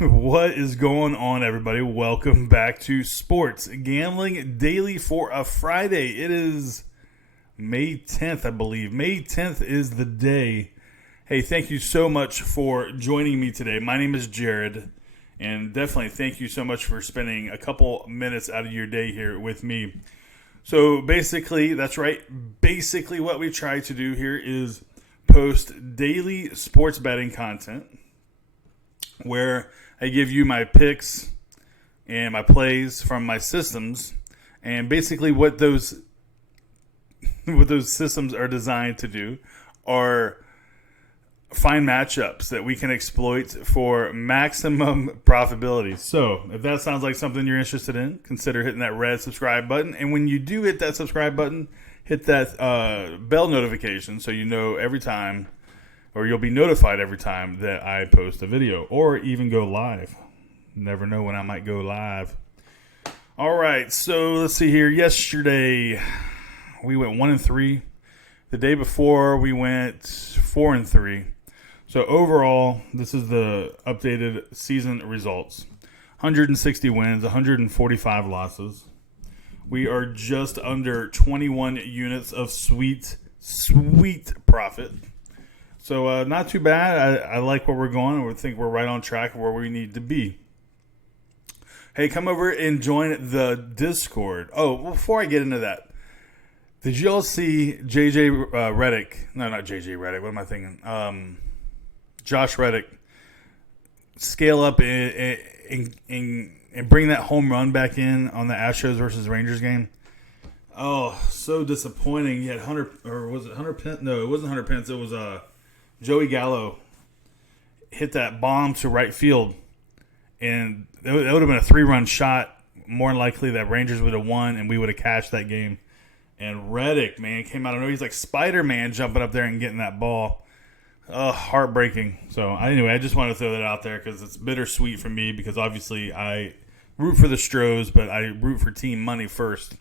What is going on, everybody? Welcome back to Sports Gambling Daily for a Friday. It is May 10th, I believe. May 10th is the day. Hey, thank you so much for joining me today. My name is Jared, and definitely thank you so much for spending a couple minutes out of your day here with me. So basically, that's right. Basically, what we try to do here is post daily sports betting content where I give you my picks and my plays from my systems, and basically what those systems are designed to do are find matchups that we can exploit for maximum profitability. So if that sounds like something you're interested in, consider hitting that red subscribe button. And when you do hit that subscribe button, hit that bell notification so you know every time, or you'll be notified every time that I post a video or even go live. Never know when I might go live. All right, so let's see here. Yesterday, we went 1-3. The day before, we went 4-3. So overall, this is the updated season results. 160 wins, 145 losses. We are just under 21 units of sweet profit. So not too bad. I like where we're going. I think we're right on track where we need to be. Hey, come over and join the Discord. Oh, before I get into that, did you all see JJ Redick? No, not JJ Redick. What am I thinking? Josh Reddick scale up and bring that home run back in on the Astros versus Rangers game. Oh, so disappointing. You had Hunter, or was it Hunter Pence? No, it wasn't Hunter Pence. It was Joey Gallo hit that bomb to right field, and it would have been a 3-run shot. More than likely, that Rangers would have won, and we would have cashed that game. And Reddick, man, came out of nowhere. He's like Spider-Man jumping up there and getting that ball. Heartbreaking. So, anyway, I just wanted to throw that out there because it's bittersweet for me because obviously I root for the Stros, but I root for team money first.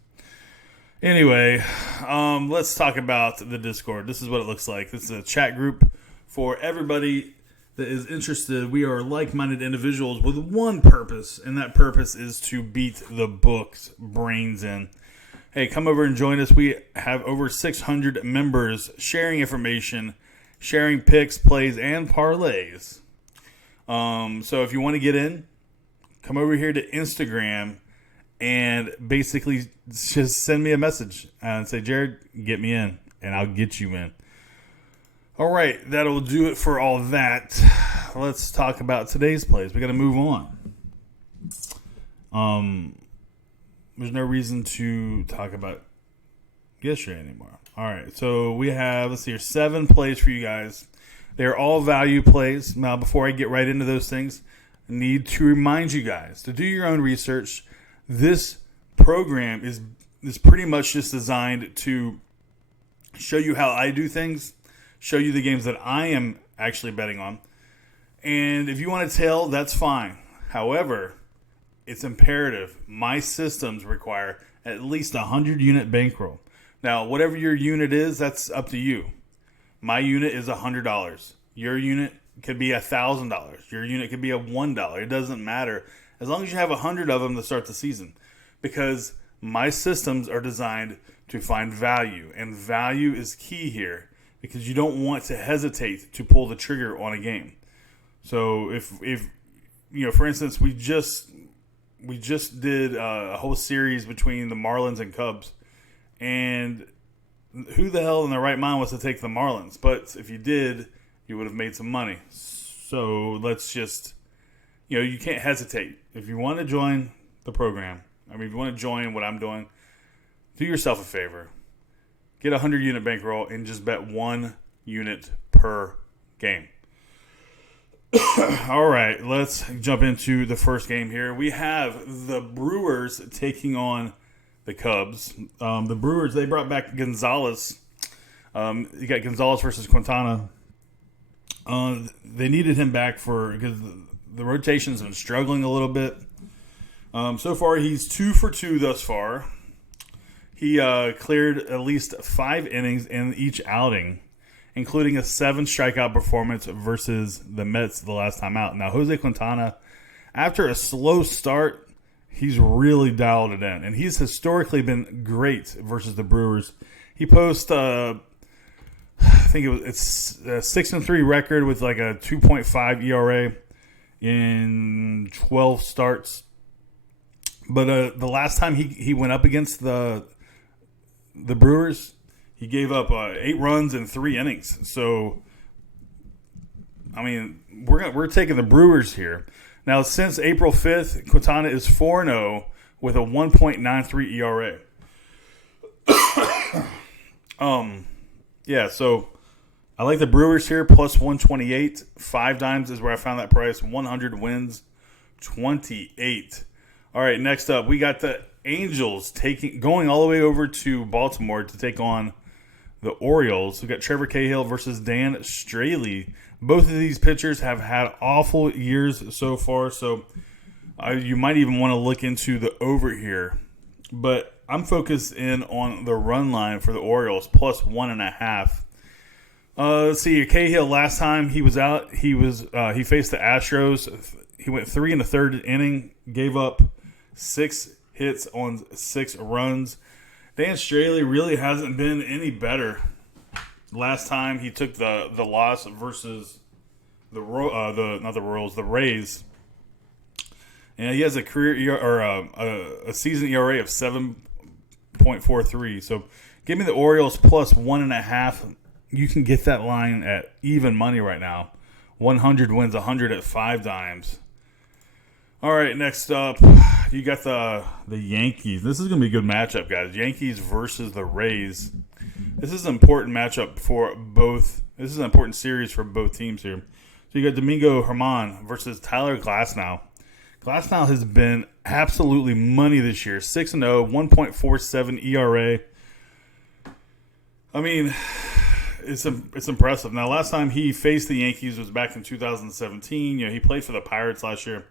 Anyway, let's talk about the Discord. This is what it looks like. This is a chat group for everybody that is interested. We are like-minded individuals with one purpose, and that purpose is to beat the book's brains in. Hey, come over and join us. We have over 600 members sharing information, sharing picks, plays, and parlays. So if you want to get in, come over here to Instagram and basically just send me a message and say, Jared, get me in, and I'll get you in. All right, that'll do it for all that. Let's talk about today's plays. We got to move on. There's no reason to talk about yesterday anymore. All right, so we have, let's see here, 7 plays for you guys. They're all value plays. Now, before I get right into those things, I need to remind you guys to do your own research. This program is pretty much just designed to show you how I do things, show you the games that I am actually betting on. And if you want to tail, that's fine. However, it's imperative. My systems require at least 100-unit bankroll. Now, whatever your unit is, that's up to you. My unit is $100. Your unit could be $1,000. Your unit could be $1. It doesn't matter. As long as you have 100 of them to start the season. Because my systems are designed to find value. And value is key here. Because you don't want to hesitate to pull the trigger on a game. So if you know, for instance, we just did a whole series between the Marlins and Cubs. And who the hell in their right mind wants to take the Marlins? But if you did, you would have made some money. So let's just, you can't hesitate. If you want to join the program, if you want to join what I'm doing, do yourself a favor. Get a 100-unit bankroll and just bet 1 unit per game. All right, let's jump into the first game here. We have the Brewers taking on the Cubs. The Brewers, they brought back Gonzalez. You got Gonzalez versus Quintana. They needed him back because the rotation's been struggling a little bit. So far, he's 2 for 2 thus far. He cleared at least 5 innings in each outing, including a 7 strikeout performance versus the Mets the last time out. Now, Jose Quintana after a slow start, he's really dialed it in. And he's historically been great versus the Brewers. He posts, I think it's a 6-3 record with like a 2.5 ERA in 12 starts. But the last time he went up against the Brewers, he gave up 8 runs in 3 innings. So, I mean, we're taking the Brewers here. Now, since April 5th, Quintana is 4-0 with a 1.93 ERA. Yeah, so I like the Brewers here, plus 128. 5 dimes is where I found that price. 100 wins, 28. All right, next up, we got the Angels going all the way over to Baltimore to take on the Orioles. We got Trevor Cahill versus Dan Straley. Both of these pitchers have had awful years so far, so you might even want to look into the over here. But I'm focused in on the run line for the Orioles, plus 1.5. Let's see. Cahill, last time he was out, he faced the Astros. He went 3 1/3 inning, gave up 6 hits on 6 runs. Dan Straley really hasn't been any better. Last time he took the loss versus the Rays, and he has a career or a season ERA of 7.43. So give me the Orioles plus 1.5. You can get that line at even money right now. 100 wins, 100 at 5 dimes. All right, next up, you got the Yankees. This is going to be a good matchup, guys. Yankees versus the Rays. This is an important matchup for both. This is an important series for both teams here. So you got Domingo Germán versus Tyler Glasnow. Glasnow has been absolutely money this year. 6-0, 1.47 ERA. I mean, it's impressive. Now, last time he faced the Yankees was back in 2017. He played for the Pirates last year.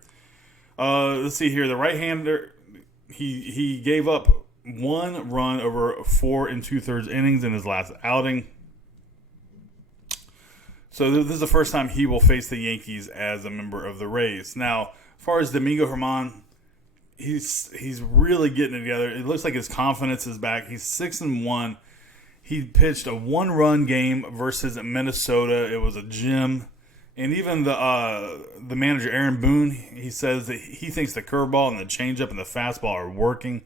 Let's see here. The right-hander, he gave up 1 run over 4 2/3 innings in his last outing. So this is the first time he will face the Yankees as a member of the Rays. Now, as far as Domingo Germán, he's really getting it together. It looks like his confidence is back. He's 6-1. He pitched a 1-run game versus Minnesota. It was a gem. And even the manager, Aaron Boone, he says that he thinks the curveball and the changeup and the fastball are working.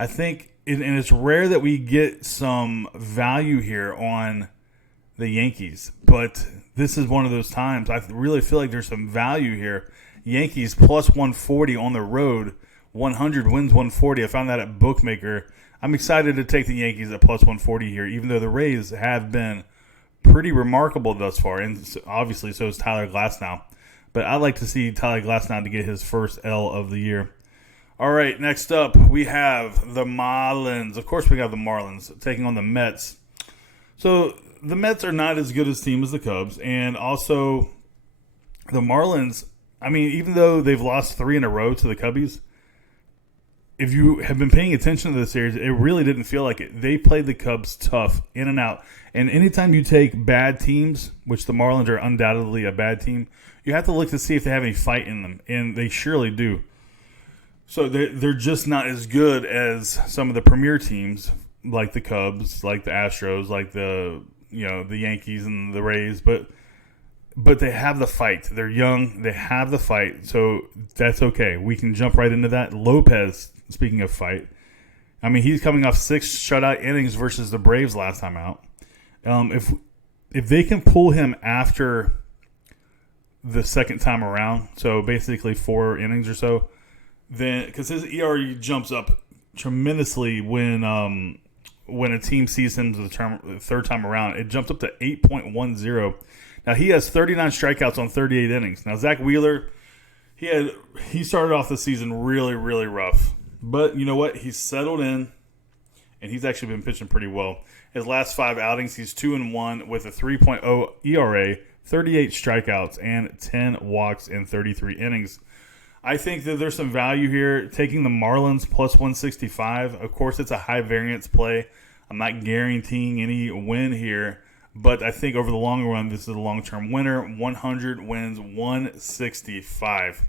I think, and it's rare that we get some value here on the Yankees, but this is one of those times. I really feel like there's some value here. Yankees plus 140 on the road, 100 wins 140. I found that at Bookmaker. I'm excited to take the Yankees at plus 140 here, even though the Rays have been pretty remarkable thus far, and obviously so is Tyler Glasnow. But I'd like to see Tyler Glasnow to get his first L of the year. All right, next up we have the Marlins. Of course, we got the Marlins taking on the Mets. So the Mets are not as good a team as the Cubs, and also the Marlins. I mean, even though they've lost 3 in a row to the Cubbies, if you have been paying attention to the series, it really didn't feel like it. They played the Cubs tough, in and out. And anytime you take bad teams, which the Marlins are undoubtedly a bad team, you have to look to see if they have any fight in them, and they surely do. So they're just not as good as some of the premier teams, like the Cubs, like the Astros, like the Yankees and the Rays, but they have the fight. They're young. They have the fight, so that's okay. We can jump right into that. Lopez, speaking of fight, I mean, he's coming off 6 shutout innings versus the Braves last time out. If they can pull him after the second time around, so basically 4 innings or so, then because his ERA jumps up tremendously when a team sees him the third time around, it jumps up to 8.10. Now he has 39 strikeouts on 38 innings. Now Zach Wheeler, he started off the season really, really rough. But you know what? He's settled in, and he's actually been pitching pretty well. His last 5 outings, he's 2-1 with a 3.0 ERA, 38 strikeouts, and 10 walks in 33 innings. I think that there's some value here. Taking the Marlins plus 165. Of course, it's a high variance play. I'm not guaranteeing any win here, but I think over the long run, this is a long-term winner. 100 wins, 165.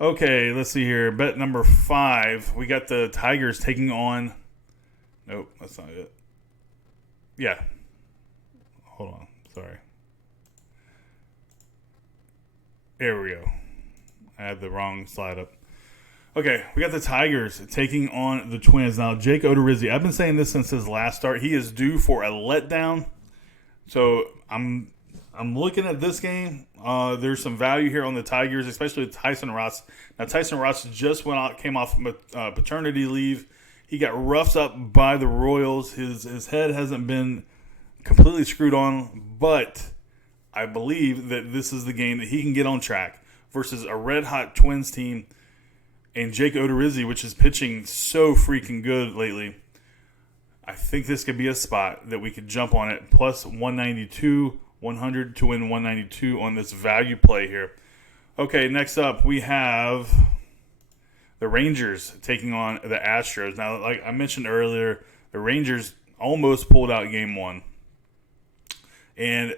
Okay, let's see here. Bet number 5. We got the Tigers taking on. Nope, that's not it. Yeah. Hold on. Sorry. There we go. I had the wrong slide up. Okay, we got the Tigers taking on the Twins. Now, Jake Odorizzi, I've been saying this since his last start. He is due for a letdown. So I'm looking at this game. There's some value here on the Tigers, especially with Tyson Ross. Now, Tyson Ross just came off paternity leave. He got roughed up by the Royals. His head hasn't been completely screwed on, but I believe that this is the game that he can get on track versus a red-hot Twins team and Jake Odorizzi, which is pitching so freaking good lately. I think this could be a spot that we could jump on it. Plus 192, 100 to win 192 on this value play here. Okay, next up we have the Rangers taking on the Astros. Now, like I mentioned earlier, the Rangers almost pulled out game 1. And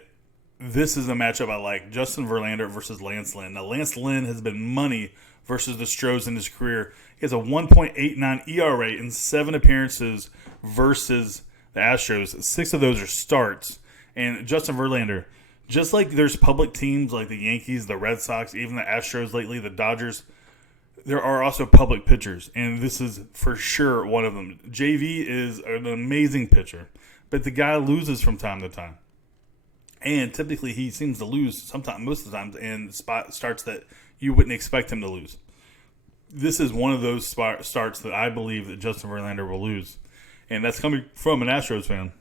this is a matchup I like. Justin Verlander versus Lance Lynn. Now, Lance Lynn has been money versus the Astros in his career. He has a 1.89 ERA in 7 appearances versus the Astros. 6 of those are starts. And Justin Verlander, just like there's public teams like the Yankees, the Red Sox, even the Astros lately, the Dodgers, there are also public pitchers. And this is for sure one of them. JV is an amazing pitcher, but the guy loses from time to time. And typically he seems to lose most of the time in starts that you wouldn't expect him to lose. This is one of those starts that I believe that Justin Verlander will lose. And that's coming from an Astros fan.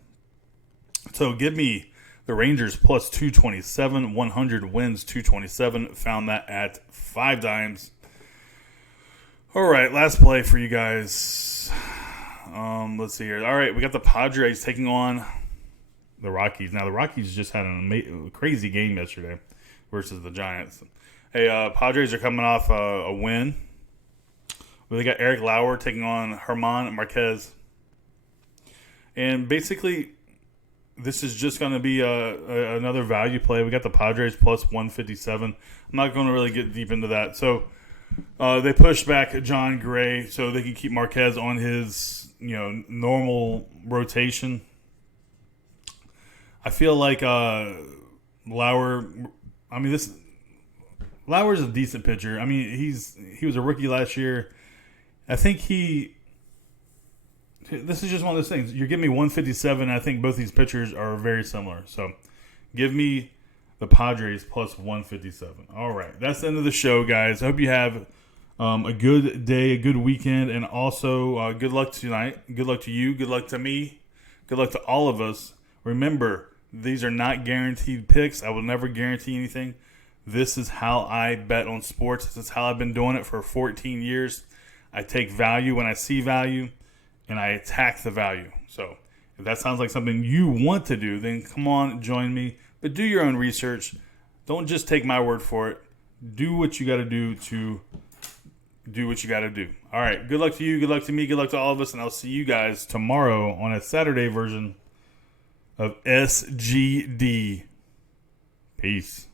So give me the Rangers plus 227. 100 wins 227. Found that at 5 dimes. All right, last play for you guys. Let's see here. All right, we got the Padres taking on the Rockies. Now, the Rockies just had a crazy game yesterday versus the Giants. Hey, Padres are coming off a win. They got Eric Lauer taking on German Marquez. And basically, this is just going to be another value play. We got the Padres plus 157. I'm not going to really get deep into that. So they pushed back John Gray so they can keep Marquez on his normal rotation. I feel like Lauer. I mean, Lauer's a decent pitcher. I mean, he was a rookie last year. I think this is just one of those things. You're giving me 157. I think both these pitchers are very similar. So give me the Padres plus 157. All right. That's the end of the show, guys. I hope you have a good day, a good weekend, and also good luck tonight. Good luck to you. Good luck to me. Good luck to all of us. Remember, these are not guaranteed picks. I will never guarantee anything. This is how I bet on sports. This is how I've been doing it for 14 years. I take value when I see value, and I attack the value. So if that sounds like something you want to do, then come on, join me. But do your own research. Don't just take my word for it. Do what you got to do to do what you got to do. All right. Good luck to you. Good luck to me. Good luck to all of us. And I'll see you guys tomorrow on a Saturday version of SGD. Peace.